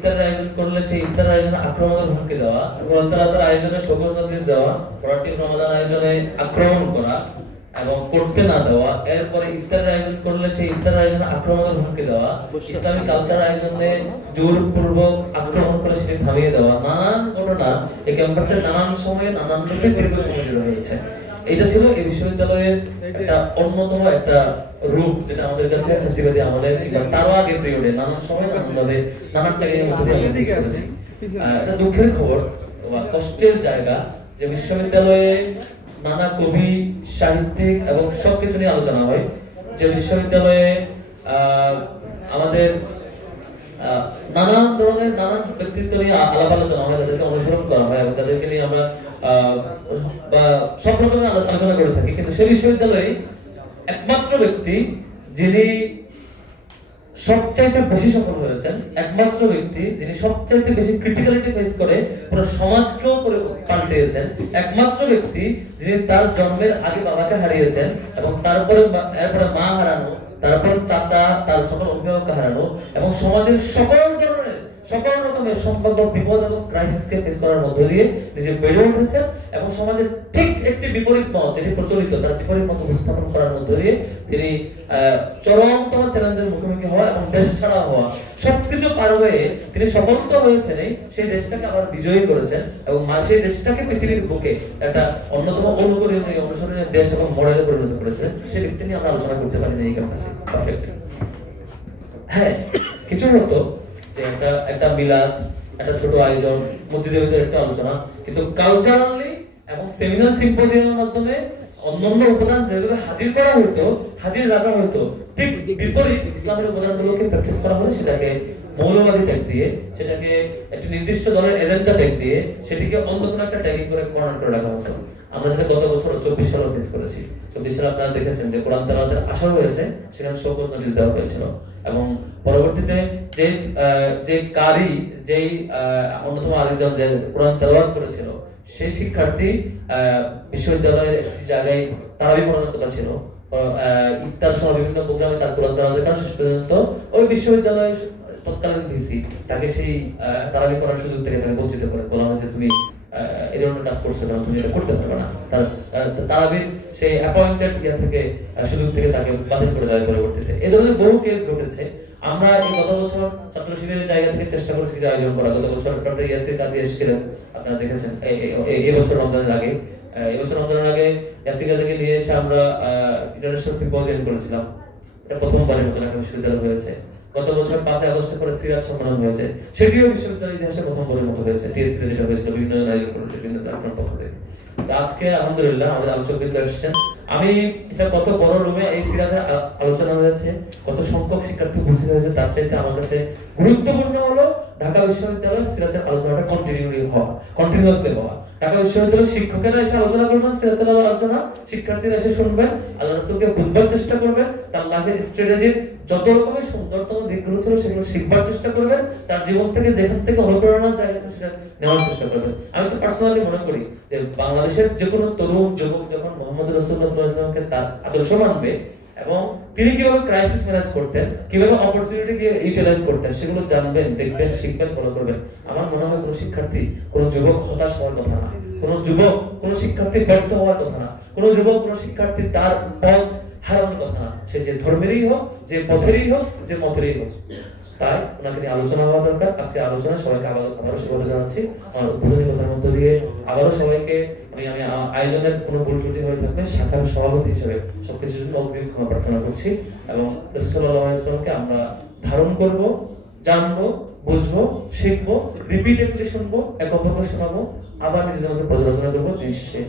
ইফতারের আয়োজন করলে সেই ইফতারের আয়োজনে আক্রমণের হুমকি দেওয়া, কোরআন আয়োজনে শোকজ নোটিশ দেওয়া, প্রোডাক্টিভ রমাদান আয়োজনে আক্রমণ করা এবং করতে না দেওয়া, এরপরে ইফতারের আয়োজন করলে সেই ইফতারের আয়োজনে আক্রমণের হুমকি দেওয়া, ইসলামিক কালচার আয়োজনে জোরপূর্বক আক্রমণ করে সেটি থামিয়ে দেওয়া, নানান ঘটনা এই ক্যাম্পাসে নানান সময়ে নানান রূপে দীর্ঘ সময় ধরে হয়েছে। এটা ছিল এই বিশ্ববিদ্যালয়ের একটা অন্যতম একটা রূপ, যেটা আমাদের কাছে ফেস্টিভ্যালি আমাদের তারও আগে পিরিয়ডে নানান সময় নানানভাবে নানান ট্যাগের মধ্যে দিয়ে করেছি। এটা দুঃখের খবর বা কষ্টের জায়গা যে বিশ্ববিদ্যালয়ে নানা কবি, সাহিত্যিক এবং সবকিছু নিয়ে আলোচনা হয়, যে বিশ্ববিদ্যালয়ে আমাদের নানান ধরনের নানান ব্যক্তিত্ব নিয়ে আলাপ আলোচনা হয়, যাদেরকে অনুসরণ করা হয় এবং যাদেরকে নিয়ে আমরা সব রকমের আলোচনা করে থাকি, কিন্তু সেই বিশ্ববিদ্যালয়ে একমাত্র ব্যক্তি যিনি সবচাইতে বেশি সফল হয়েছেন, একমাত্র ব্যক্তি যিনি সবচাইতে বেশি ক্রিটিক্যালিটি ফেস করে পুরো সমাজকেও পাল্টিয়েছেন, একমাত্র ব্যক্তি যিনি তার জন্মের আগে বাবাকে হারিয়েছেন এবং তারপরে এরপরে মা হারানো, তারপর চাচা, তার সকল অভিভাবককে হারানো এবং সমাজের সকল রকমের সম্ভাব্য বিপদ এবং ক্রাইসিসকে ফেস করার মধ্য দিয়ে নিজে বেড়ে উঠেছেন এবং সমাজের ঠিক একটি বিপরীত মত যেটি প্রচলিত তার বিপরীত মত উপস্থাপন করার মধ্য দিয়ে তিনি চরমতম চ্যালেঞ্জের মুখোমুখি হওয়া এবং দেশ ছাড়া হওয়া সবকিছু পার হয়ে তিনি সফলতা হয়েছেন, সেই দেশটাকে আবার বিজয়ী করেছেন এবং সেই দেশটাকে পৃথিবীর বুকে একটা অন্যতম অনুকরণীয় অনুসরণীয় দেশ এবং মডেলে পরিণত করেছেন। সেই ব্যক্তি নিয়ে আমরা আলোচনা করতে পারি না এই ক্যাম্পাসে পারফেক্ট। হ্যাঁ, কিছু হতো যে একটা মিলাদ, একটা ছোট আয়োজন, মসজিদের ভিতরে একটা আলোচনা, কিন্তু কালচারালি এবং সেমিনার সিম্পোজিয়ামের মাধ্যমে অন্যান্য উপাদান যেগুলো হাজির রাখা হতো ঠিক বিপরীত ইসলামের উপাদানগুলোকে প্র্যাকটিস করা হলে সেটাকে মৌলবাদী ট্যাগ দিয়ে, সেটাকে একটা নির্দিষ্ট দলের এজেন্ডা ট্যাগ দিয়ে, সেটিকে অন্য কোনো একটা ট্যাগিং করে কর্নার করে রাখা হতো। আমরা যেটা গত বছর 24 সালে ফেস করেছি। 24 সালে আপনারা দেখেছেন যে কোরআন তেলাওয়াতের আসর হয়েছে, সেখানে শোকজ নোটিশ দেওয়া হয়েছিল এবং পরবর্তীতে যে কারি, যেই অন্যতম আরেকজন যে কোরআন তেলাওয়াত করেছিল, সেই শিক্ষার্থী বিশ্ববিদ্যালয়ের একটি জায়গায় তারাবি পড়ানোর কথা ছিল, ইফতার সহ বিভিন্ন প্রোগ্রামে তার কোরআন তেলাওয়াতের কারণে শেষ পর্যন্ত ওই বিশ্ববিদ্যালয়ের তৎকালীন ভিসি তাকে সেই তারাবি পড়ার সুযোগ থেকে তাকে বঞ্চিত করে বলা হয়েছে, তুমি এই ধরনের কাজ করছো না, তুমি এটা করতে পারবে না। তারাবির সেই অ্যাপয়েন্টেড থেকে সুযোগ থেকে তাকে বাতিল করে দেওয়ার পরবর্তীতে এই ধরনের বহু কেস ঘটেছে। আমরা এই গত বছর ছাত্র শিবিরের জায়গা থেকে চেষ্টা করেছি যে আয়োজন করা। গত বছর ডক্টর ইয়াসির কাজী এসেছিলেন, আপনারা দেখেছেন। এই বছর রমজানের আগে ইয়াসির কাজীকে নিয়ে এসে আমরা ইন্টারন্যাশনাল সিম্পোজিয়াম করেছিলাম। এটা প্রথমবারের মতো ঢাকা বিশ্ববিদ্যালয় হয়েছে। গত বছর 5 আগস্টে পরে সিরাজ সম্মেলন হয়েছে, সেটিও বিশ্ববিদ্যালয়ের ইতিহাসে প্রথমবারের মতো হয়েছে। টিএসসিতে যেটা হয়েছিল বিভিন্ন আয়োজন করেছে বিভিন্ন প্ল্যাটফর্ম পক্ষ থেকে। আজকে আলহামদুলিল্লাহ আমাদের আলোচকবৃন্দ এসেছেন। আমি এটা কত বড় রুমে এই সিরাজের আলোচনা হয়েছে, কত সংখ্যক শিক্ষার্থী উপস্থিত হয়েছে, তার চাইতে আমার কাছে গুরুত্বপূর্ণ হলো ঢাকা বিশ্ববিদ্যালয়ের সিরাজের আলোচনাটা কন্টিনিউয়াসলি হওয়া। ঢাকা বিশ্ববিদ্যালয়ের শিক্ষকেরা এসে আলোচনা করবেন, সিরাজের আলোচনা শিক্ষার্থীরা এসে শুনবেন, আল্লাহ রাসূলকে বুঝবার চেষ্টা করবেন, তার লাইফের স্ট্র্যাটেজির যত রকমের সুন্দরতম দিকগুলো ছিল সেগুলো শিখবার চেষ্টা করবেন, তার জীবন থেকে যেখান থেকে অনুপ্রেরণা জায়গা আছে সেটা নেওয়ার চেষ্টা করবেন। আমি তো পার্সোনালি মনে করি যে বাংলাদেশের যে কোনো তরুণ যুবক যখন মুহাম্মদ রাসূলুল্লাহ সাল্লাল্লাহু আলাইহি ওয়াসাল্লামকে তার আদর্শ মানবে এবং তিনি কিভাবে ক্রাইসিস ম্যানেজ করতেন, কিভাবে অপরচুনিটিকে ইউটিলাইজ করতেন, সেগুলো জানবেন, দেখবেন, শিখবেন, ফলো করবেন। আমার মনে হয় কোনো শিক্ষার্থী, কোনো যুবক হতাশ হওয়ার কথা না, কোনো যুবক, কোনো শিক্ষার্থী ব্যর্থ হওয়ার কথা না, কোনো যুবক, কোনো শিক্ষার্থী তার পথ হারানোর কথা না। সে যে ধর্মেরই হোক, যে পথেরই হোক, যে মতেরই হোক, তাই ওনাকে নিয়ে আলোচনা হওয়া দরকার। আজকে আলোচনা সবাইকে আবারও স্বাগত জানাচ্ছি। আমার উদ্বোধনী কথার মধ্য দিয়ে আবারও সবাইকে আমি আয়োজনের কোনো ভুল ত্রুটি হয়ে থাকলে শাখার সভাপতি হিসেবে সবকিছুর জন্য অগ্রিম ক্ষমা প্রার্থনা করছি এবং রাসূল সাল্লাল্লাহু আলাইহি ওয়াসাল্লামকে আমরা ধারণ করব, জানবো, বুঝবো, শিখবো, রিপিটেডলি শুনবো, এক অপরকে শোনাবো, আবার নিজেদের মধ্যে পর্যালোচনা করবো। দিন শেষে